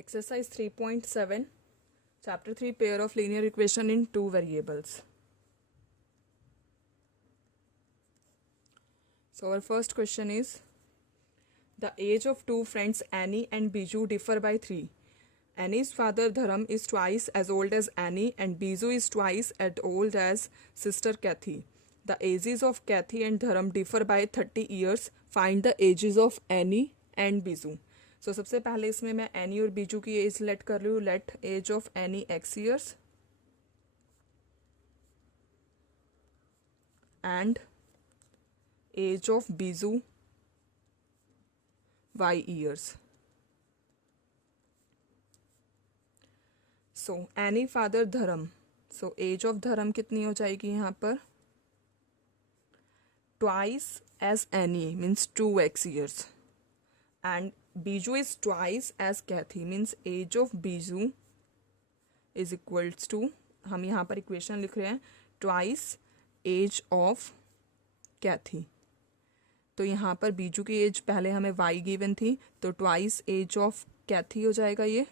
Exercise 3.7, Chapter 3, Pair of linear equation in two variables. So our first question is, the age of two friends Annie and Biju differ by 3. Annie's father Dharam is twice as old as Annie and Biju is twice as old as sister Kathy. The ages of Kathy and Dharam differ by 30 years. Find the ages of Annie and Biju. So सबसे पहले इसमें मैं any और बीजू की as late कर रही हूँ. Let age of Annie X years and age of Biju Y years. So Annie father धर्म. सो एज ऑफ धर्म कितनी हो जाएगी यहाँ पर? Twice age Annie means 2x years. And Biju is twice as Kathy means age of Biju is equals to, हम यहाँ पर इक्वेशन लिख रहे हैं, twice age of Kathy. तो यहाँ पर बीजू की एज पहले हमें y गिवन थी तो twice age of Kathy हो जाएगा ये.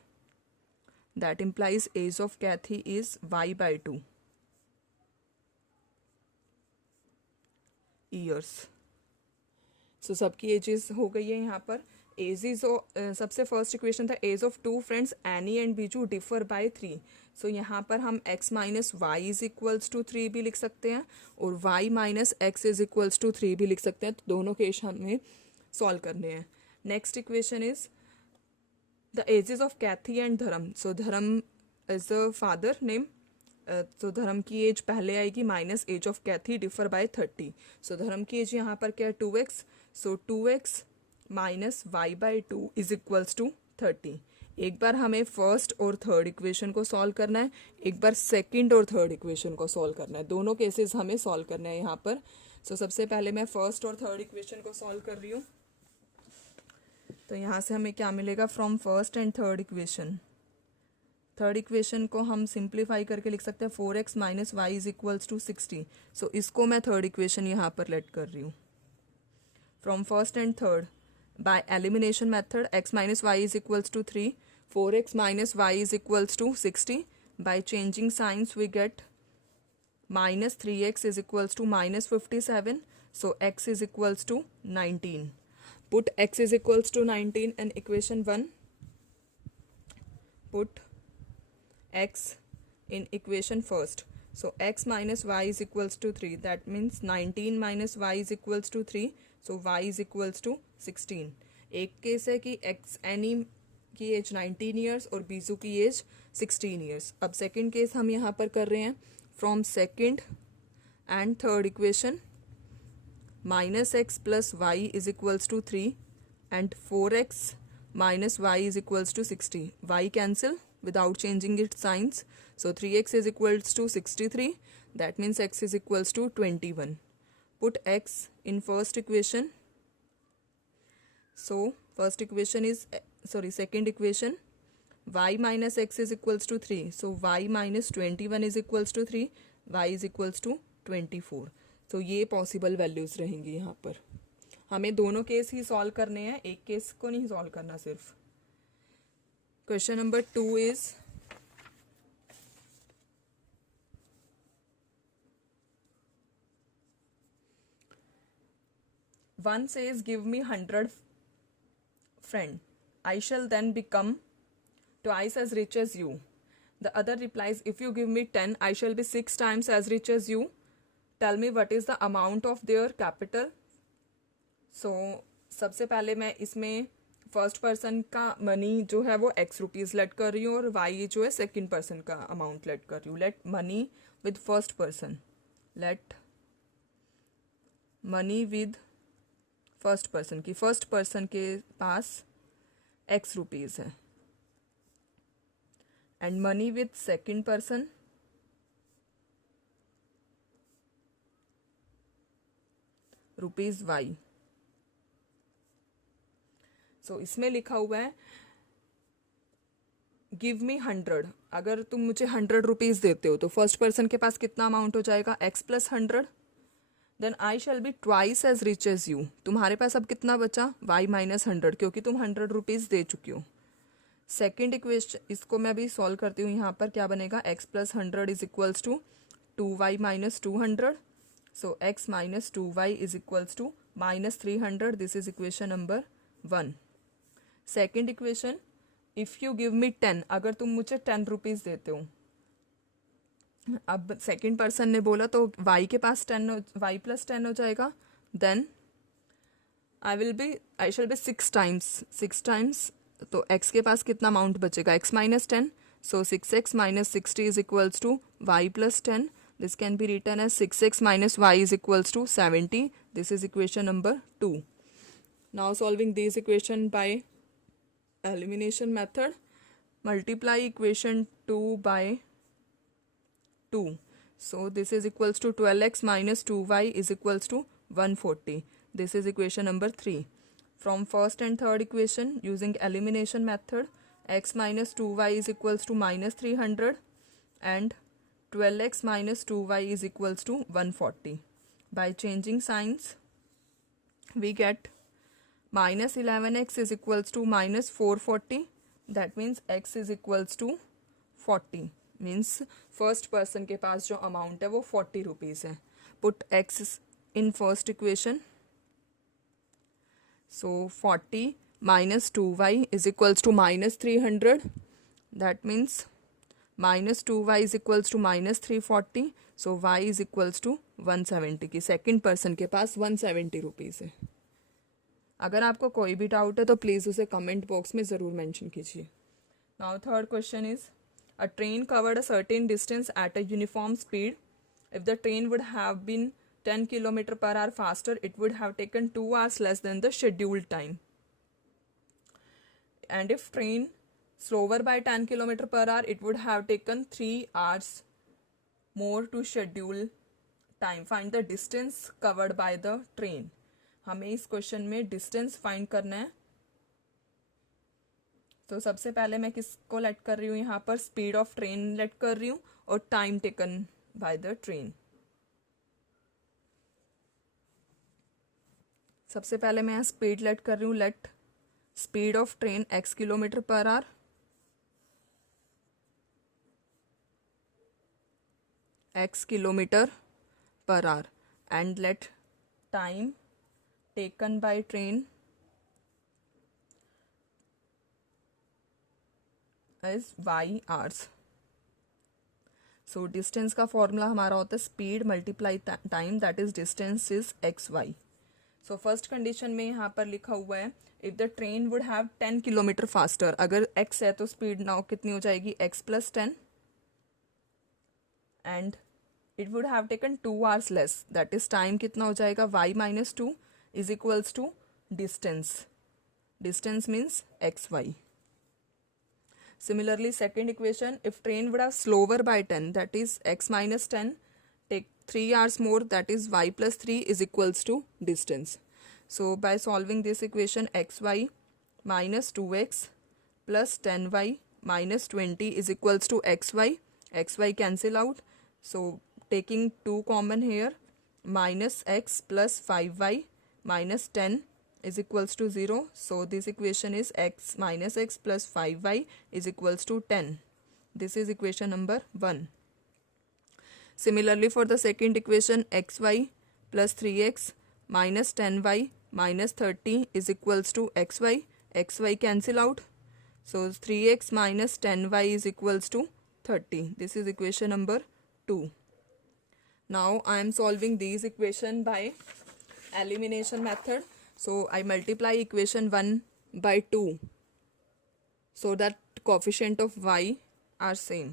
That implies age of Kathy is y/2 years. सो सबकी एजेस हो गई है यहाँ पर. एजेस सबसे फर्स्ट इक्वेशन था age of two friends Annie and Biju differ by 3. So यहाँ पर हम x minus y is equals to 3 भी लिख सकते हैं और y minus x is equals to 3 भी लिख सकते हैं. तो दोनों केस हमें सॉल्व करने हैं. Next equation is the ages of Cathy and Dharam. So धर्म इज द फादर नेम. तो धर्म की एज पहले आएगी minus age of Cathy differ by 30. So Dharam की एज यहाँ पर क्या है? 2x. So 2x minus y/2 is equals to 30. एक बार हमें फर्स्ट और थर्ड इक्वेशन को सॉल्व करना है, एक बार सेकंड और थर्ड इक्वेशन को सॉल्व करना है. दोनों केसेस हमें सॉल्व करना है यहाँ पर. सो सबसे पहले मैं फर्स्ट और थर्ड इक्वेशन को सॉल्व कर रही हूँ. तो यहाँ से हमें क्या मिलेगा? From first and third equation. Third equation को हम सिंप्लीफाई करके लिख सकते हैं 4x minus y is equals to 60. So इसको मैं थर्ड इक्वेशन यहाँ पर लेट कर रही हूँ. From first and third by elimination method x minus y is equals to 3, 4x minus y is equals to 60. By changing signs we get minus 3x is equals to minus 57. So x is equals to 19. Put x is equals to 19 in equation 1. Put x in equation first. So x minus y is equals to 3. That means 19 minus y is equals to 3. So y is equals to 16. एक case है कि x Annie की age 19 years और बीजू की age 16 years. अब second case हम यहाँ पर कर रहे हैं from second and third equation. Minus x plus y is equals to 3 and 4x minus y is equals to 60. y cancel without changing its signs. So 3x is equals to 63. That means x is equals to 21. Put x in first equation. So first equation is second equation. y minus x is equals to 3. So y minus 21 is equals to 3. y is equals to 24. So ये possible values रहेंगी यहाँ पर. हमें दोनों case ही solve करने हैं, एक case को नहीं सॉल्व करना सिर्फ. Question number 2 is one says give me 100 friend, I shall then become twice as rich as you. The other replies if you give me 10 I shall be 6 times as rich as you. Tell me what is the amount of their capital. So सबसे पहले मैं इसमें first person का money जो है वो x rupees late कर रही हूँ और y जो है सेकंड पर्सन का अमाउंट लेट कर रही हूँ. Late money with first person. Late money with first person की फर्स्ट पर्सन के पास x रुपीज़ है and money with second person rupees y. सो इसमें लिखा हुआ है गिव मी 100. अगर तुम मुझे 100 रुपीज़ देते हो तो फर्स्ट पर्सन के पास कितना अमाउंट हो जाएगा? x plus 100. Then I shall be twice as rich as you. तुम्हारे पास अब कितना बचा? y माइनस 100 क्योंकि तुम 100 रुपीज़ दे चुकी हो. सेकेंड इक्वेशन इसको मैं अभी सॉल्व करती हूँ। यहाँ पर क्या बनेगा, x plus 100 is equals to 2y minus 200. So x minus 2y is equals to minus 300. This is equation number 1. Second equation, if you give me 10, अगर तुम मुझे 10 रुपीज़ देते हो, अब सेकेंड पर्सन ने बोला तो y के पास 10 y प्लस 10 हो जाएगा. Then I shall be 6 times. तो x के पास कितना अमाउंट बचेगा, x minus 10. So 6x minus 60 is equals to y plus 10. This can be written as 6x minus y is equals to 70. This is equation number 2. Now solving this equation by elimination method. Multiply equation 2 by 2. So this is equals to 12x minus 2y is equals to 140. This is equation number 3. From first and third equation using elimination method, x minus 2y is equals to minus 300 and 12x minus 2y is equals to 140. By changing signs, we get minus 11x is equals to minus 440. That means x is equals to 40. Means first person के पास जो amount है वो 40 rupees है. Put x in first equation. So 40 minus 2y is equals to minus 300. That means minus 2y is equals to minus 340. So y is equals to 170 की second person के पास 170 rupees है. अगर आपको कोई भी डाउट है तो प्लीज़ उसे कमेंट बॉक्स में ज़रूर मेंशन कीजिए. Now third question is a train covered a certain distance at a uniform speed. If the train would have been 10 kilometre per hour faster, it would have taken 2 hours less than the scheduled time. And if train slower by 10 km per hour, it would have taken 3 hours more to schedule time. Find the distance covered by the train. हमें इस question में distance find करना है. तो सबसे पहले मैं किसको लेट कर रही हूँ, यहाँ पर स्पीड ऑफ ट्रेन लेट कर रही हूँ और time taken by the train. सबसे पहले मैं यहाँ स्पीड लेट कर रही हूँ. Let speed of train x kilometre per our x kilometer per hour and let time taken by train as y hours. So distance का फॉर्मूला हमारा होता है speed multiply time, that is distance is x y. So first condition में यहाँ पर लिखा हुआ है if the train would have 10 kilometre faster. अगर x है तो स्पीड नाउ कितनी हो जाएगी, x plus 10 and it would have taken 2 hours less. That is time कितना हो जाएगा, y minus 2 is equals to distance. Distance means xy. Similarly, second equation, if train would have slower by 10, that is x minus 10, take 3 hours more, that is y plus 3 is equals to distance. So by solving this equation, xy minus 2x plus 10y minus 20 is equals to xy. xy cancel out. So taking 2 common here, minus x plus 5y minus 10 is equals to 0. So this equation is x minus x plus 5y is equals to 10. This is equation number 1. Similarly, for the second equation, xy plus 3x minus 10y minus 30 is equals to xy. xy cancel out. So 3x minus 10y is equals to 30. This is equation number 2. Now I am solving these equation by elimination method. So I multiply equation 1 by 2 so that coefficient of y are same.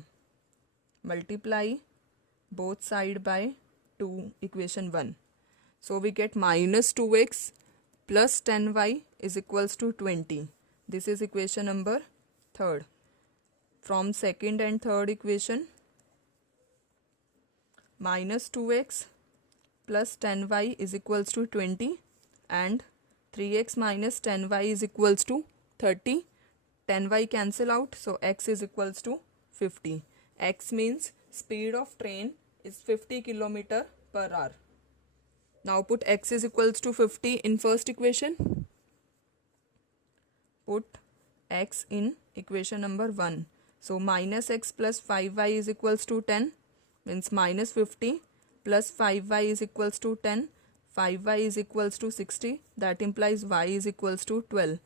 Multiply both side by 2 equation 1. So we get minus 2x plus 10y is equals to 20. This is equation number 3rd. From second and third equation, minus 2x plus 10y is equals to 20 and 3x minus 10y is equals to 30. 10y cancel out, so x is equals to 50. X means speed of train is 50 kilometer per hour. Now put x is equals to 50 in first equation. Put x in equation number 1. So minus x plus 5y is equals to 10 means minus 50 plus 5y is equals to 10. 5y is equals to 60. That implies y is equals to 12.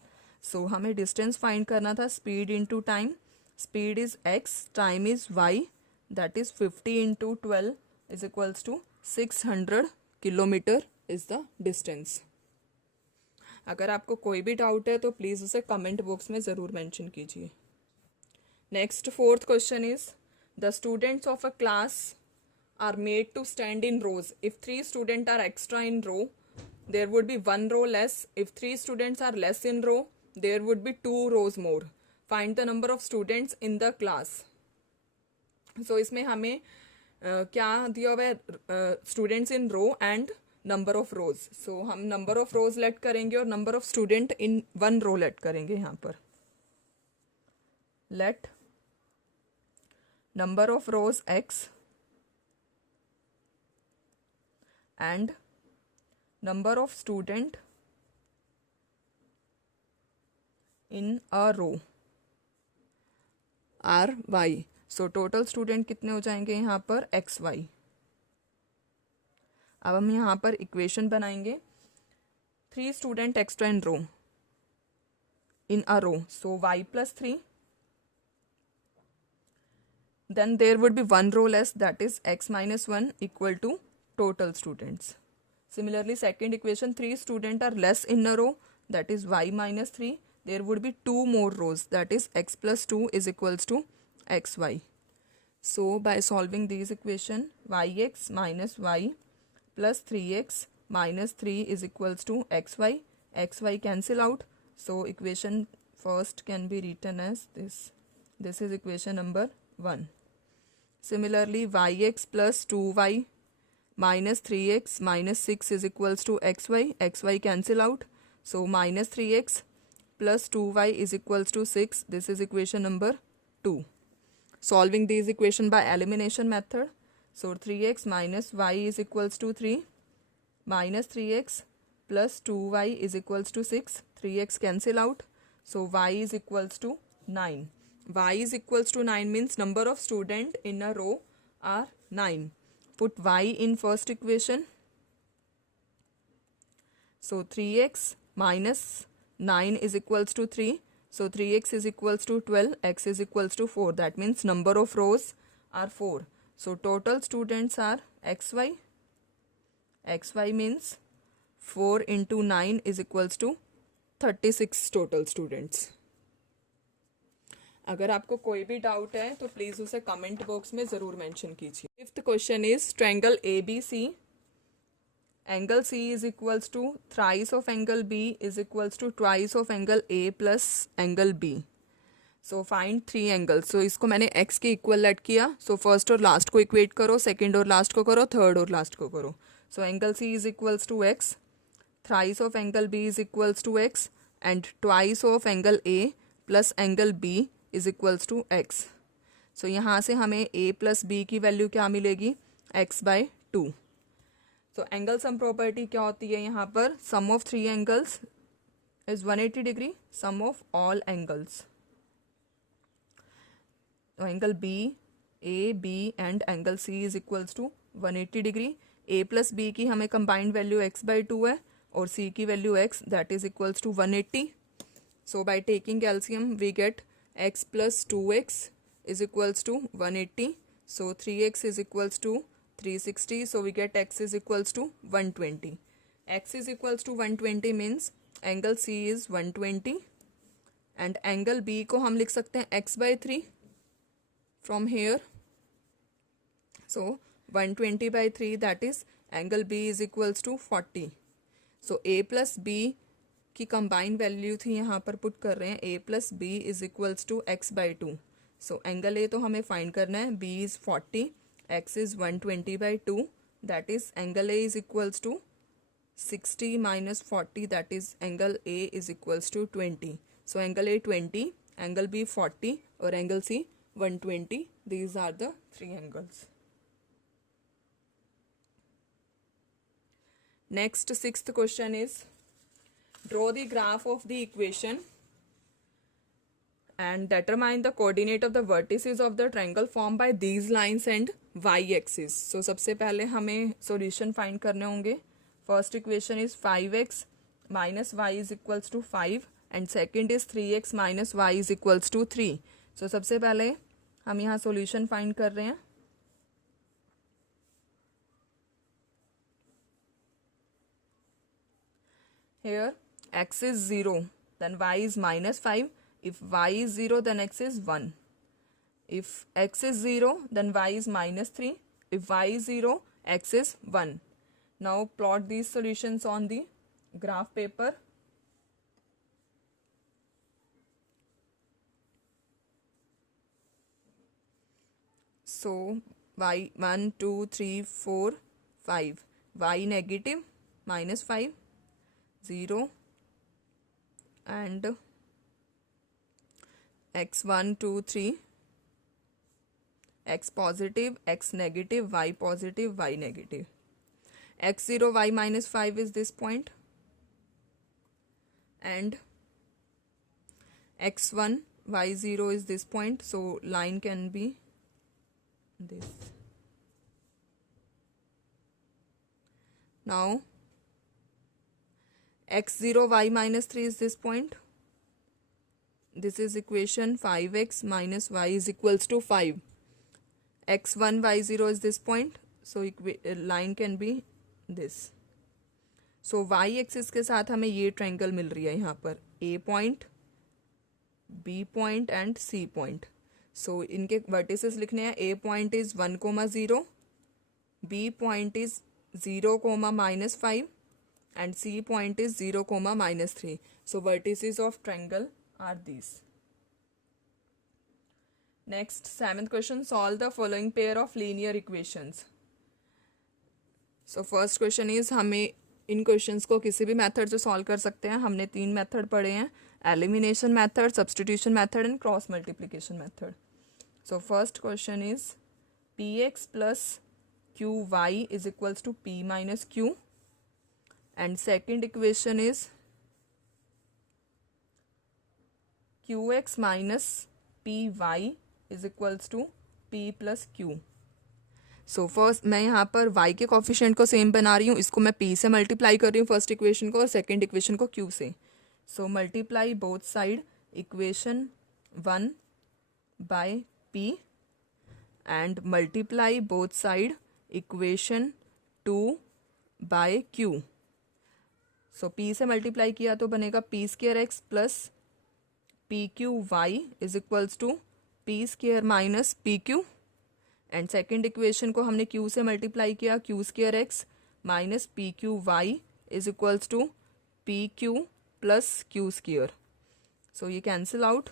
So हमें distance find करना था speed into time. Speed is x, time is y. That is 50 into 12 is equals to 600 kilometre is the distance. अगर आपको कोई भी doubt है तो please उसे कमेंट बॉक्स में ज़रूर मेंशन कीजिए. Next fourth question is the students of a class are made to stand in rows. If 3 student are extra in row there would be 1 row less. If 3 students are less in row there would be 2 rows more. Find the number of students in the class. So इसमें हमें क्या दिया हुआ है, students in row and number of rows. So हम number of rows let करेंगे और number of student in 1 row let करेंगे. यहाँ पर let number of rows x and number of student in a row are y. So total student कितने हो जाएंगे यहाँ पर एक्स वाई. अब हम यहाँ पर इक्वेशन बनाएंगे. 3 student extra in row in a row, so y plus 3, then there would be 1 row less, that is x minus 1 equal to total students. Similarly, second equation, 3 students are less in a row, that is y minus 3. There would be 2 more rows, that is x plus 2 is equals to xy. So by solving these equation, yx minus y plus 3x minus 3 is equals to xy. Xy cancel out, so equation first can be written as this. This is equation number 1. Similarly, yx plus 2y minus 3x minus 6 is equals to xy. Xy cancel out, so minus 3x plus 2y is equals to 6. This is equation number 2. Solving these equation by elimination method. So 3x minus y is equals to 3 minus 3x plus 2y is equals to 6. 3x cancel out, so y is equals to 9. Y is equals to 9 means number of student in a row are 9. Put y in first equation. So 3x minus 9 is equals to 3. So 3x is equals to 12, x is equals to 4. That means number of rows are 4. So total students are xy. Xy means 4 into 9 is equals to 36 total students. अगर आपको कोई भी doubt है तो please उसे comment box में ज़रूर mention कीजिए. Fifth question is triangle A B C. Angle C is equals to thrice of angle B is equals to twice of angle A plus angle B. So find 3 angles. So इसको मैंने x के equal let किया. So first और last को equate करो, second और last को करो, थर्ड और लास्ट को करो. So angle C is equals to x, thrice of angle B is equals to x and twice of angle A plus angle B is equals to x. So यहाँ से हमें A plus B की value क्या मिलेगी, x by 2. तो angle sum property क्या होती है यहाँ पर, sum of 3 angles is 180 degree, sum of all angles. तो angle b, a b and angle c is equals to 180 degree. A plus b की हमें कंबाइंड वैल्यू x बाई 2 है और सी की value x, that is equals to 180. So by taking LCM we get x plus 2x is equals to 180. So 3x is equals to 360. So we get x is equals to 120. X is equals to 120 means angle C is 120 and angle B को हम लिख सकते हैं x by 3 from here. So 120 by 3 that is angle B is equals to 40. So A plus B की combined value थी यहाँ पर put कर रहे हैं, A plus B is equals to x by 2. So angle A तो हमें find करना है, B is 40. X is 120 by 2, that is angle A is equals to 60 minus 40, that is angle A is equals to 20. So angle A 20, angle B 40 और angle C 120. These are the 3 angles. Next, sixth question is draw the graph of the equation and determine the coordinate of the vertices of the triangle formed by these lines and y-axis. So सबसे पहले हमें solution find करने होंगे. First equation is 5x minus y is equals to 5 and second is 3x minus y is equals to 3. So सबसे पहले हम यहाँ solution find कर रहे हैं. Here x is 0, then y is minus 5. If y is 0, then x is 1. If x is 0, then y is minus 3. If y is 0, x is 1. Now plot these solutions on the graph paper. So y 1, 2, 3, 4, 5. Y negative minus 5, 0 and x 1, 2, 3, x positive, x negative, y positive, y negative. X 0, y minus 5 is this point and x 1, y 0 is this point. So line can be this. Now x 0, y minus 3 is this point. This is equation 5x minus y is equals to 5. x1, y0 is this point. So line can be this. So y axis के साथ हमें ये triangle मिल रही है यहाँ पर a point, b point and c point. So इनके vertices लिखने हैं. a point is 1,0, b point is 0, -5 and c point is 0, -3. So vertices of triangle are these. Next, 7th question, solve the following pair of linear equations. So first question is हमें इन questions को किसी भी method से solve कर सकते हैं. हमने 3 method पढ़े हैं, elimination method, substitution method and cross multiplication method. So first question is px plus qy is equals to p minus q. And second equation is qx minus py is equals to p plus q. So first मैं यहाँ पर y के coefficient को same बना रही हूँ. इसको मैं p से मल्टीप्लाई कर रही हूँ फर्स्ट इक्वेशन को और सेकंड इक्वेशन को q से. So multiply both side equation 1 by p and multiply both side equation 2 by q. So p से मल्टीप्लाई किया तो बनेगा p square x plus p q y is equals to p square minus p q. And second equation को हमने q से multiply किया, q square x minus p q y is equals to p q plus Q square. So ये cancel out.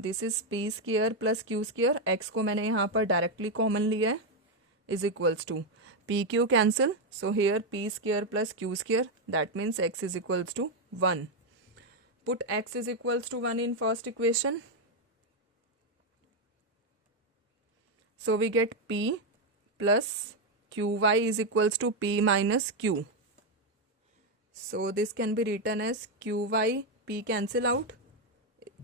This is P square plus Q square. X को मैंने यहाँ पर directly common लिया है is equals to pq cancel. So here p square plus q square, that means x is equals to 1. Put x is equals to 1 in first equation. So we get p plus qy is equals to p minus q. So this can be written as qy, p cancel out.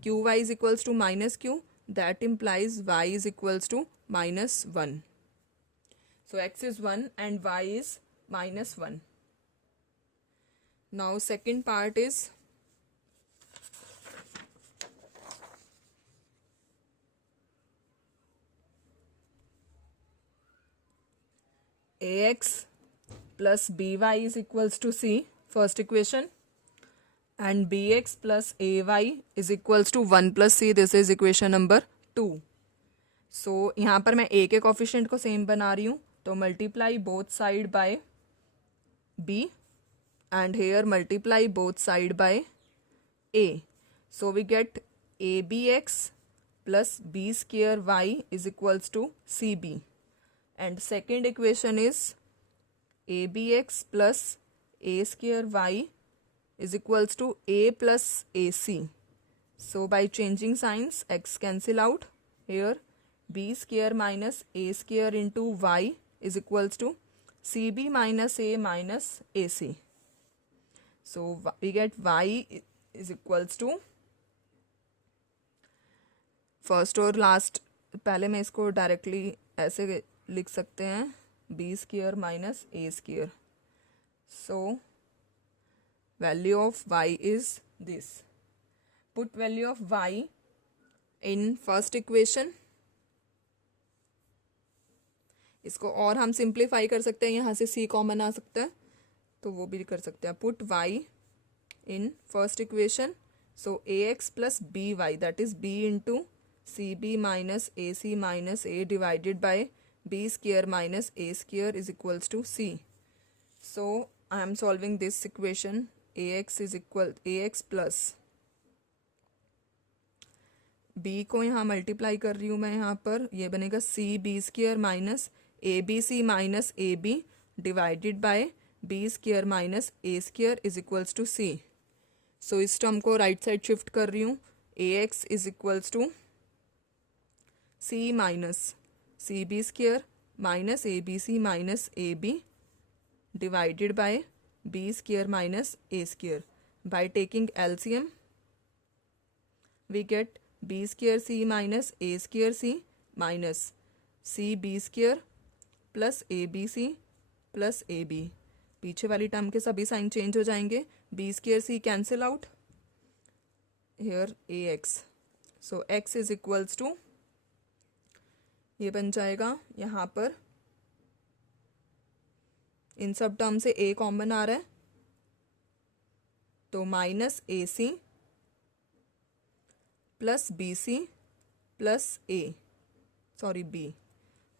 Qy is equals to minus q. That implies y is equals to minus 1. So x is 1 and y is minus 1. Now second part is ax plus by is equals to c, first equation, and bx plus ay is equals to 1 plus c. This is equation number 2. So यहाँ पर मैं a के coefficient को same बना रही हूँ. तो multiply both side bye b and here multiply both side by a. So we get abx plus b square y is equals to cb. And second equation is abx plus a square y is equals to a plus ac. So by changing signs, x cancel out. Here b square minus a square into y is equals to cb minus a minus ac. So we get y is equals to first और last, पहले मैं इसको directly ऐसे लिख सकते हैं, B square minus A square. So value of y is this. Put value of y in first equation. इसको और हम सिंप्लीफाई कर सकते हैं, यहाँ से सी कॉमन आ सकता है तो वो भी कर सकते हैं. Put y in first equation. So a x plus b y that is b into c b minus a c minus a divided by b square minus A square is equals to c. So I am solving this equation. A x is equal a x plus b को यहाँ multiply कर रही हूँ मैं, यहाँ पर ये बनेगा c b square minus a B c minus a b divided by b square minus A square is equals to c. So इस टर्म को राइट साइड शिफ्ट कर रही हूँ. A x is equals to c minus c b square minus a B c minus a b divided by b square minus A square. By taking LCM we get b square c minus A square c minus c b square plus a B c plus a b. पीछे वाली term के सभी sign change हो जाएंगे. B square c cancel out here a x. So x is equals to, ये बन जाएगा यहाँ पर इन सब टर्म से ए कॉमन आ रहा है तो minus a c plus b c plus a sorry b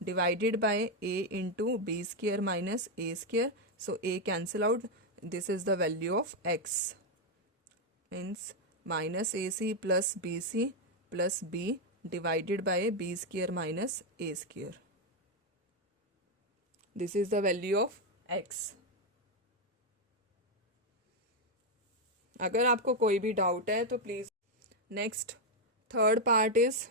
divided by a into b square minus A square. So a cancel out. This is the value of x means minus a c plus b c plus b divided by b square minus A square. This is the value of x. अगर आपको कोई भी doubt है तो please. Next third part is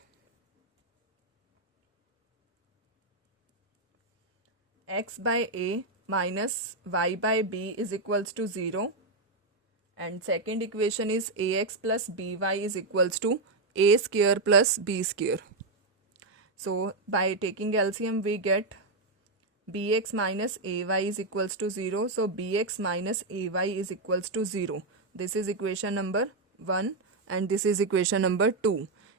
x by a minus y by b is equals to 0 and second equation is ax plus by is equals to a square plus b square. So by taking LCM we get bx minus ay is equals to 0. So bx minus ay is equals to 0. This is equation number 1 and this is equation number 2.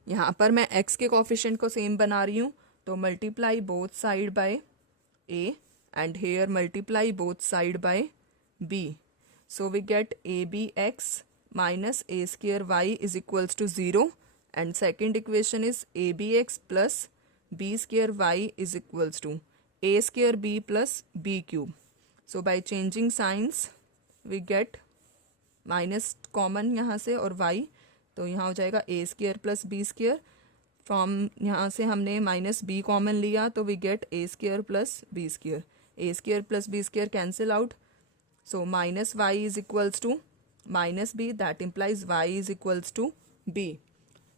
यहाँ पर मैं x के coefficient को same बना रही हूँ तो multiply both side bye a and here multiply both side by b. So we get abx minus a square y is equals to 0 and second equation is abx plus b square y is equals to a square b plus b cube. So by changing signs we get minus common यहाँ से और y तो यहाँ हो जाएगा a square plus b square. From यहाँ से हमने माइनस बी कॉमन लिया तो we get a square plus b square. A square plus b square cancel out. So minus y is equals to minus b that implies y is equals to b.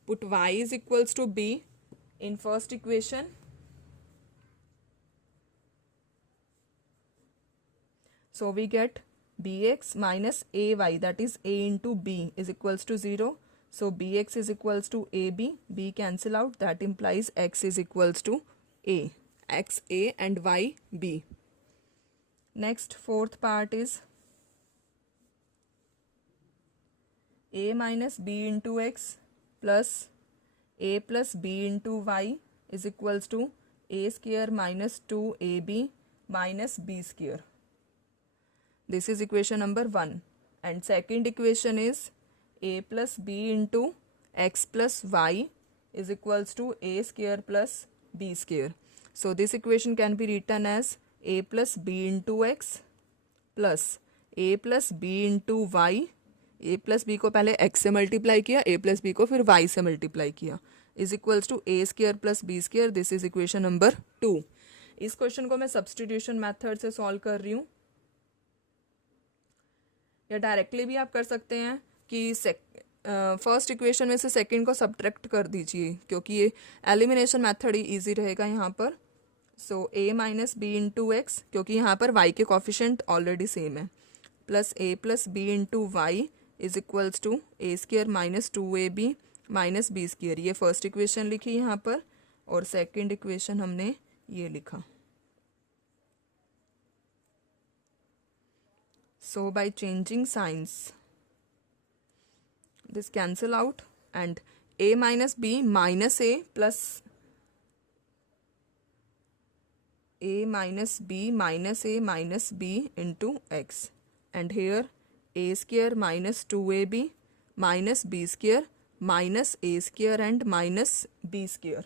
Put y is equals to b in first equation. So we get b x minus a y that is a into b is equals to 0. So bx is equals to ab, b cancel out, that implies x is equals to a, x a and y b. Next fourth part is a minus b into x plus a plus b into y is equals to a square minus 2ab minus b square. This is equation number 1 and second equation is a plus b into x plus y is equals to a square plus b square. So this equation can be written as a plus b into x plus a plus b into y. a plus b को पहले x से multiply किया, a plus b को फिर y से multiply किया is equals to a square plus b square. This is equation number 2. इस question को मैं सब्सटीट्यूशन मेथड से सॉल्व कर रही हूँ या डायरेक्टली भी आप कर सकते हैं कि फर्स्ट इक्वेशन में से सेकंड को सब्ट्रैक्ट कर दीजिए क्योंकि ये एलिमिनेशन मेथड ही इजी रहेगा यहाँ पर. So a minus b into x क्योंकि यहाँ पर y के कॉफिशेंट ऑलरेडी सेम है plus a plus b into y is equals to a square minus 2ab minus b square, ये फर्स्ट इक्वेशन लिखी यहाँ पर, और सेकंड इक्वेशन हमने ये लिखा. So by changing signs, this cancel out, and a minus b minus a plus a minus b minus a minus b into x, and here a square minus 2ab minus b square minus a square and minus b square.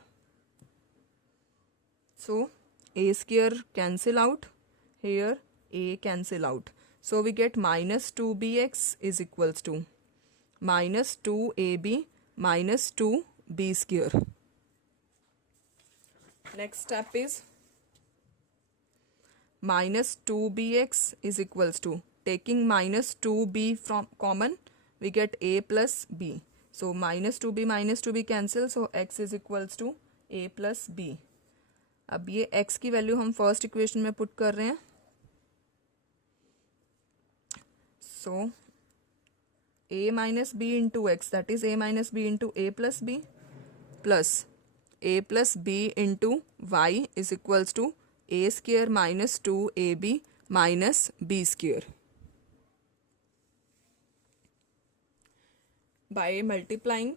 So a square cancel out, here a cancel out. So we get minus 2bx is equals to minus 2ab minus 2b square. Next step is minus 2bx is equals to, taking minus 2b from common, we get a plus b. So minus 2b cancel, so x is equals to a plus b. अब ये x की value हम first equation में put कर रहे हैं. So a minus b into x, that is a minus b into a plus b, plus a plus b into y is equals to a square minus 2ab minus b square. By multiply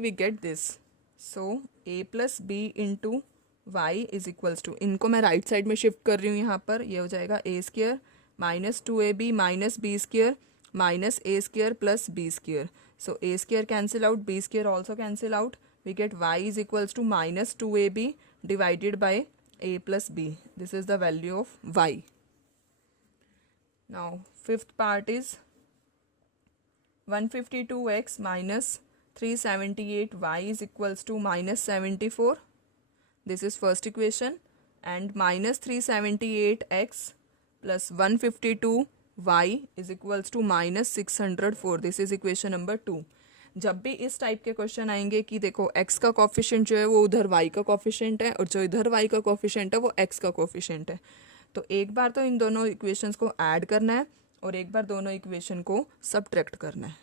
we get this. So a plus b into y is equals to, इनको मैं right side में shift कर रही हूँ. यहाँ पर ये हो जाएगा a square minus 2ab minus b square minus a square plus b square. So a square cancel out, b square also cancel out. We get y is equals to minus 2ab divided by a plus b. This is the value of y. Now fifth part is 152x minus 378y is equals to minus 74. This is first equation, and minus 378x plus 152y is equals to minus 604. This is equation number 2. जब भी इस type के question आएंगे कि देखो x का coefficient जो है वो उधर y का कोफिशिएंट है, और जो इधर y का कोफिशिएंट है वो x का कोफिशिएंट है, तो एक बार तो इन दोनों इक्वेशंस को ऐड करना है और एक बार दोनों इक्वेशन को सबट्रैक्ट करना है.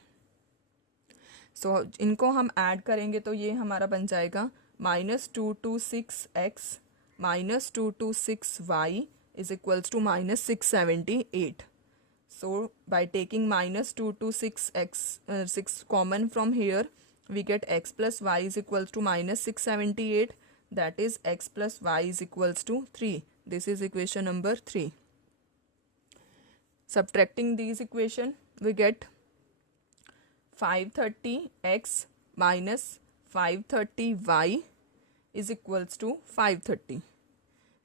सो इनको हम ऐड करेंगे तो ये हमारा बन जाएगा minus 226x minus 226y is equals to minus 678. So by taking minus 226x 6 common from here, we get x plus y is equals to minus 678, that is x plus y is equals to 3. This is equation number 3. Subtracting these equation, we get 530x minus 530y is equals to 530.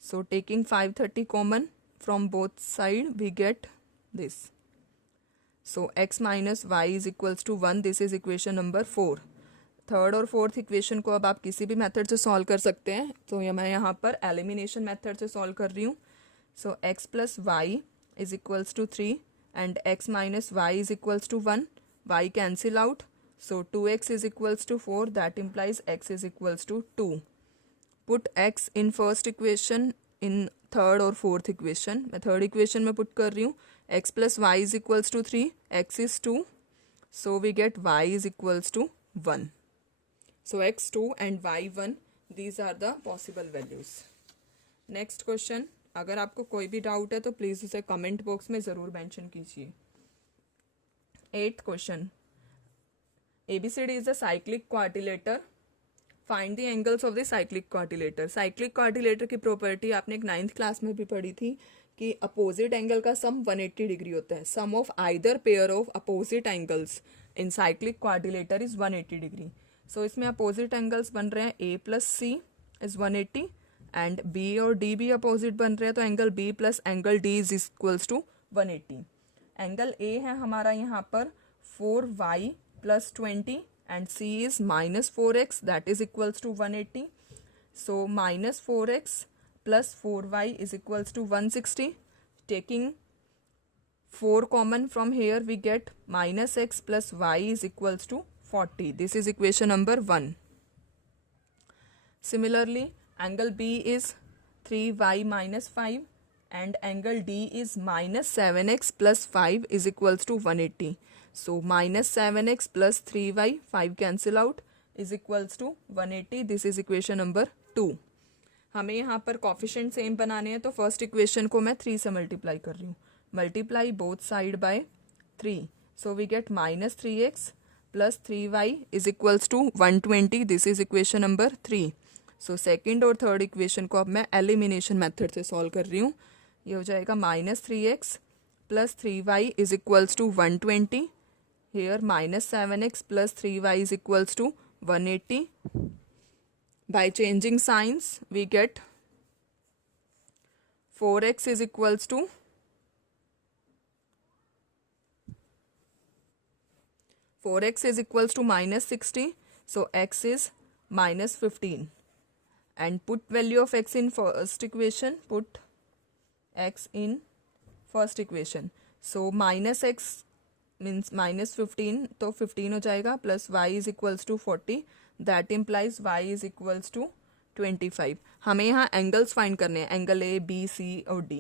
So taking 530 common from both side, we get this. So x minus y is equals to 1. This is equation number 4. Third और fourth equation को अब आप किसी भी method से solve कर सकते हैं, तो ये मैं यहाँ पर एलिमिनेशन मेथड से सॉल्व कर रही हूँ. So x plus y is equals to 3 and x minus y is equals to 1. y cancel out, so 2x is equals to 4, that implies x is equals to 2. Put x in first equation, in third और fourth equation. मैं third equation में put कर रही हूँ. x plus y is equals to 3, x is 2, so we get y is equals to 1. So x 2 and y 1, these are the possible values. Next question, अगर आपको कोई भी doubt है तो प्लीज़ उसे कमेंट बॉक्स में ज़रूर मेंशन कीजिए. 8th question, ABCD is a cyclic quadrilateral. Find the angles of the cyclic quadrilateral. cyclic quadrilateral की प्रॉपर्टी आपने एक 9th क्लास में भी पढ़ी थी कि अपोजिट एंगल का सम 180 डिग्री होता है. Sum of either pair of opposite angles in cyclic quadrilateral is 180 degree. So इसमें अपोजिट एंगल्स बन रहे हैं a plus c is 180 and b और d भी अपोजिट बन रहे हैं, तो angle b plus angle d is equals to 180. Angle a है हमारा यहाँ पर 4y plus 20 and c is minus 4x, that is equals to 180. So minus 4x plus 4y is equals to 160. Taking 4 common from here, we get minus x plus y is equals to 40. This is equation number 1. Similarly, angle B is 3y minus 5 and angle D is minus 7x plus 5 is equals to 180. So minus 7x plus 3y, 5 cancel out, is equals to 180. This is equation number 2. हमें यहाँ पर coefficient same बनाने हैं, तो first equation को मैं 3 से multiply कर रही हूँ. Multiply both side by 3. So we get minus 3x plus 3y is equals to 120. This is equation number 3. So second और थर्ड इक्वेशन को अब मैं एलिमिनेशन मेथड से सॉल्व कर रही हूँ. ये हो जाएगा minus 3x plus 3y is equals to 120. Here minus 7x plus 3y is equals to 180. By changing signs, we get 4x is equals to minus 60. So x is minus 15. And put value of x in first equation. Put x in first equation. So minus x means minus 15. तो 15 हो जाएगा. Plus y is equals to 40. That implies y is equals to 25. हमें यहाँ angles find करने हैं, angle A B C और D.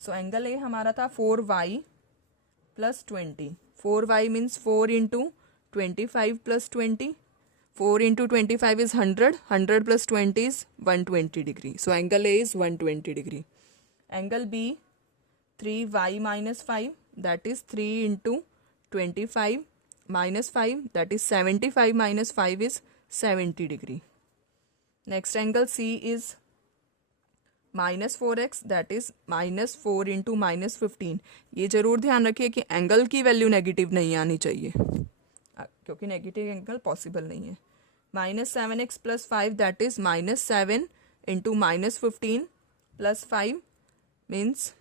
सो angle ए हमारा था 4y plus 20. 4y means 4 into 25 plus 20. 4 into 25 is 100. 100 plus 20 is 120 degree. So angle A is 120 degree. Angle B 3y minus 5, that is 3 into 25 minus 5, that is 75 minus 5 is 70 degree. Next angle C is minus 4x, that is minus 4 into minus 15. ये जरूर ध्यान रखिए कि angle की value negative नहीं आनी चाहिए, क्योंकि नेगेटिव एंगल पॉसिबल नहीं है. Minus 7x plus 5, that is minus 7 into minus 15 plus 5 means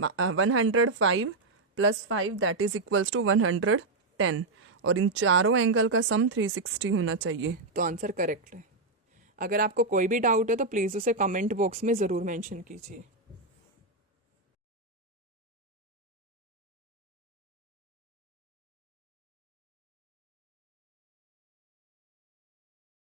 105 plus 5, that is equals to 110. और इन चारों एंगल का सम 360 होना चाहिए, तो आंसर करेक्ट है. अगर आपको कोई भी डाउट है तो प्लीज़ उसे कमेंट बॉक्स में ज़रूर मेंशन कीजिए.